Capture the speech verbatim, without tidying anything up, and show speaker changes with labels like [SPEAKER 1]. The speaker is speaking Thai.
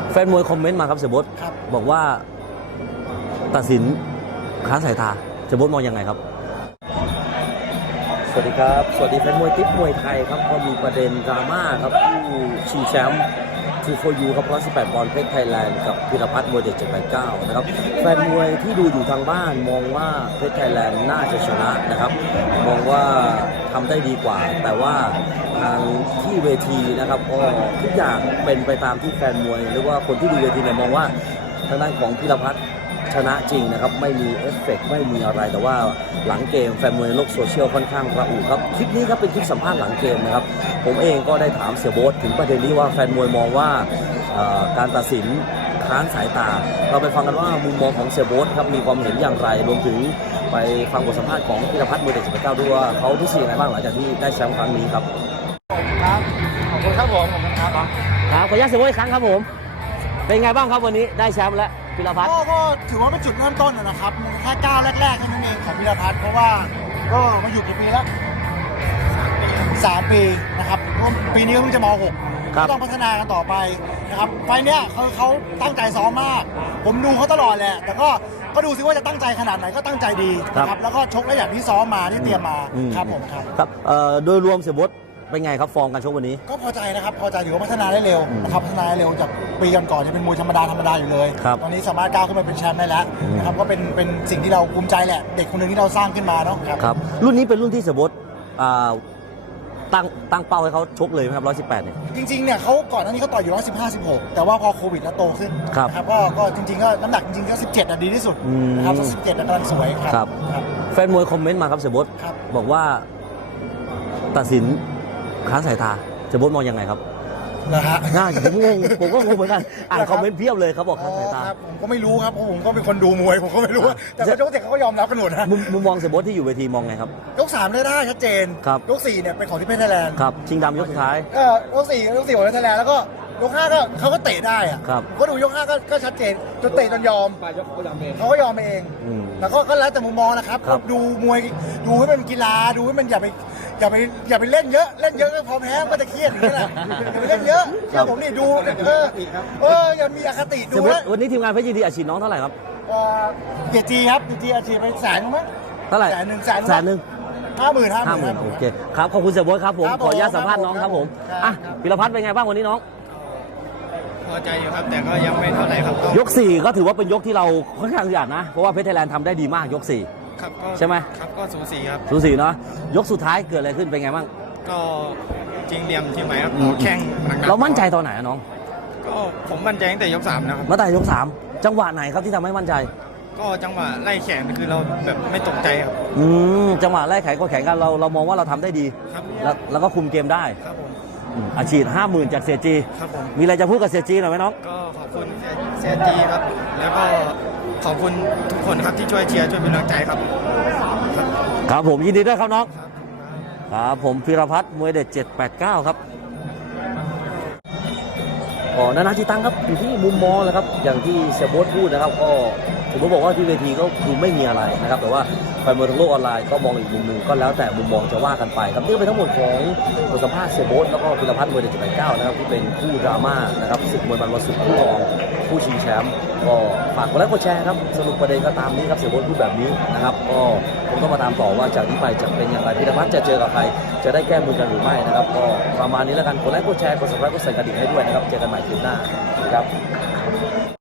[SPEAKER 1] แฟนมวยคอมเมนต์มาครับเสียโบ๊ท
[SPEAKER 2] ครับ
[SPEAKER 1] บอกว่าตัดสินค้านสายตาเสียโบ๊ทมองยังไงครับสวัสดีครับสวัสดีแฟนมวยติ๊บมวยไทยครับก็มีประเด็นดราม่าครับผู้ชิงแชมป์ทูโฟยูครับร้อยสิบแปดปอนด์เพชรไทยแลนด์กับพิรพัฒน์มวยเด็กเจ็ดแปดเก้านะครับแฟนมวยที่ดูอยู่ทางบ้านมองว่าเพชรไทยแลนด์น่าจะชนะนะครับมองว่าทำได้ดีกว่า แต่ว่าทางที่เวทีนะครับก็ทุกอย่างเป็นไปตามที่แฟนมวยหรือว่าคนที่ดูเวทีเนี่ยมองว่าทางด้านของพิรพัฒน์ชนะจริงนะครับไม่มีเอฟเฟกต์ไม่มีอะไรแต่ว่าหลังเกมแฟนมวยในโลกโซเชียลค่อนข้างระอุครับคลิปนี้ครับเป็นคลิปสัมภาษณ์หลังเกมนะครับผมเองก็ได้ถามเสี่ยโบ๊ทถึงประเด็นนี้ว่าแฟนมวยมองว่าการตัดสินค้านสายตาเราไปฟังกันว่ามุมมองของเสี่ยโบ๊ทครับมีความเห็นอย่างไรรวมถึงไปฟังบทสัมภาษณ์ของพิรพัฒน์มวยเด็กสิบเก้าด้วยว่าเขารู้สึกยังไงบ้างหลังจากที่ได้แชมป์ครั้งนี้ครับ
[SPEAKER 2] ครับขอบคุณครับผมขอบคุณครับ
[SPEAKER 1] ครับขออนุญาตเสี่ยโบ๊ทอีกครั้งครับผมเป็นไงบ้างครับวันนี้ได้แชมป์แล้วพิรพัฒน์
[SPEAKER 2] ก็ถือว่าเป็นจุดเริ่มต้นนะครับแค่ก้าวแรกๆเท่านั้นเองของพิรพัฒน์เพราะว่าก็มาอยู่กี่ปีแล้วสามปีนะครับปีนี้ก็เพิ่งจะม หก ก็ต้องพัฒนากันต่อไปนะครับไฟเนี้ยเขาเขาตั้งใจซ้อมมากผมดูเขาตลอดแหละแต่ก็ก็ดูซิว่าจะตั้งใจขนาดไหนก็ตั้งใจดีนะครับแล้วก็ชกได้อย่างที่ซ้อมมาที่เตรียมมาครับผมครับ
[SPEAKER 1] ครับโดยรวมเสี่ยโบ๊ทเป็นไงครับฟอร์มการชกวันนี้
[SPEAKER 2] ก็พอใจนะครับพอใจถือว่าพัฒนาได้เร็วนะครับพัฒนาได้เร็วจากปีก่อนๆจะเป็นมวยธรรมดาธรรมดาอยู่เลยตอนนี้สามารถก้าวขึ้นมาเป็นแชมป์ได้แล้วนะครับก็เป็นเป็นสิ่งที่เราภูมิใจแหละเด็กคนหนึ่งที่เราสร้างขึ้นมาเนาะ
[SPEAKER 1] ครับรุ่นนี้เป็นรุ่นที่เสี่ยโบ๊ทตั้งตั้งเป้าให้เขาชกเลยไหมครับร้อยสิบแปดเนี่ย
[SPEAKER 2] จริงๆเนี่ยเขาก่อนหน้านี้เขาต่อยอยู่ร้อยสิบห้าสิบหกแต่ว่าพอโควิดแล้วโตขึ้นนะครับก็ก็จริงๆก็น้ำหนักจริงๆก็สิบเจ็ดอ่ะดีที่สุดนะครับสิบเจ็ดกำลังสวย
[SPEAKER 1] ครับแฟนมวยคอมเมนต์มาครับเสี่ยโบ๊ทบอกว่าตัดสินค้านสายตาเสี่ยโบ๊ทมองยังไงครับ
[SPEAKER 2] นะฮะ
[SPEAKER 1] ง่ายผมงงผมก็งงเหมือนกันอ่านคอมเมนต์เพียบเลยเขาบอกค้านสายตา
[SPEAKER 2] ผมก็ไม่รู้ครับเพราะผมก็เป็นคนดูมวยผมก็ไม่รู้แต่พอโจ๊กเสร็จเขาก็ยอมรับกันหมดนะ
[SPEAKER 1] มุมมองเสี่ยโบ๊ทที่อยู่เวทีมองไงครับ
[SPEAKER 2] ยกสามได้ได้ชัดเจนยกสี่เนี่ยเป็นของที่เพชรไทยแลนด์
[SPEAKER 1] ครับชิงดำยกสุดท้าย
[SPEAKER 2] ก็ยกสี่ยกสี่ของเพชรไทยแลนด์แล้วก็ยกห้าก็เขาก็เตะได้อะก็ดูยกห้าก็ชัดเจนจนเตะจนยอมเขาก็ยอมเองแล้วก็แล้วแต่มุมมองนะครับดูมวยดูให้มันกีฬาดูให้มันอย่าไปอย่าไปอย่าไปเล่นเยอะเล่นเยอะก็พอแพ้ก็จะเครียดอย่างนี้แหละอย่าไปเล่นเยอะอย่างผมนี่ดูเออเอออย่ามีอคติดูนะ
[SPEAKER 1] วันนี้ทีมงานเพชรยินดีอาชีพน้องเท่าไหร่ครับ
[SPEAKER 2] เกียรติครับเกียรติอาชีพไปแสนมั้ง
[SPEAKER 1] เท่าไหร่
[SPEAKER 2] แสนหนึ่งแสน
[SPEAKER 1] แสนหนึ่ง
[SPEAKER 2] ห้าหมื่นห้า
[SPEAKER 1] หมื่นโอเคครับขอบคุณเสี่ยโบ๊ทครับผมขออนุญาตสัมภาษณ์น้องครับผมอ่ะพิรพัฒน์เป็นไงบ้างวันนี้น้อง
[SPEAKER 3] พอใจอยู่ครับแต่ก็ยังไม่เท่าไหร่ครับ
[SPEAKER 1] ยกสี่ก็ถือว่าเป็นยกที่เราค่อนข้างหยาดนะเพราะว่าเพชรไทยแลนด์ทำได้ดีมากยกสี่
[SPEAKER 3] ครับ
[SPEAKER 1] ใช่ไหม
[SPEAKER 3] ครับก็สูสีครับ
[SPEAKER 1] สูสีเนาะยกสุดท้ายเกิดอะไรขึ้นเป็นไงบ้าง
[SPEAKER 3] ก็จริงเหลี่ยมที่ไหมครับแข้ง
[SPEAKER 1] เรามั่นใจตอนไหนน้อง
[SPEAKER 3] ก็ผมมั่นใจตั้งแต่ยกสามนะครับ
[SPEAKER 1] มาแต่ยกสามจังหวะไหนครับที่ทำให้มั่นใจ
[SPEAKER 3] ก็จังหวะไล่แขนคือเราแบบไม่ตกใจครับ
[SPEAKER 1] อืมจังหวะไล่แขนก็แข่งกันเราเรามองว่าเราทำได้ดีแล้วแล้วก็คุมเกมได้
[SPEAKER 3] ครับผม
[SPEAKER 1] อาชีพห้าหมื่นจากเสียจี
[SPEAKER 3] ครับผม
[SPEAKER 1] มีอะไรจะพูดกับเสียจีหน่อยไหมน้อง
[SPEAKER 3] ก็ขอบคุณเสียจีครับแล้วก็ขอบคุณทุกคนครับที่ช่วยเชียร์ช่วยเป็นกำลังใจครับ
[SPEAKER 1] ครับผมยินดีด้วยครับน้องครับผมพิรพัฒน์มวยเด็ดเจ็ดแปดเก้าครับอ๋อนานาจิตังครับอยู่ที่มุมมองเลยครับอย่างที่เสี่ยโบ๊ทพูดนะครับก็ผมก็บอกว่าที่เวทีก็ดูไม่มีอะไรนะครับแต่ว่าแฟนมวยทั้งโลกออนไลน์ก็มองอีกมุมหนึ่งก็แล้วแต่มุมมองจะว่ากันไปครับนี่ก็เป็นทั้งหมดของบทสัมภาษณ์เสี่ยโบ๊ทแล้วก็พิรพัฒน์มวยเด็ดเจ็ดแปดเก้านะครับที่เป็นคู่ดราม่านะครับศึกมวยมันวันศุกร์คู่รองคู่ชิงแชมป์ก็ฝากกดไลค์กดแชร์ครับสรุปประเด็นก็ตามนี้ครับเสี่ยโบ๊ทพูดแบบนี้นะครับก็คงต้องมาตามต่อว่าจากนี้ไปจะเป็นอย่างไรพิรพัฒน์จะเจอกับใครจะได้แก้มือกันหรือไม่นะครับก็ประมาณนี้แล้วกันกดไลค์กดแชร์กดซับสไครบ์กดใส่กระดิ่งให้ด้วยนะครับเจอกันใหม่คลิปหน้าครับ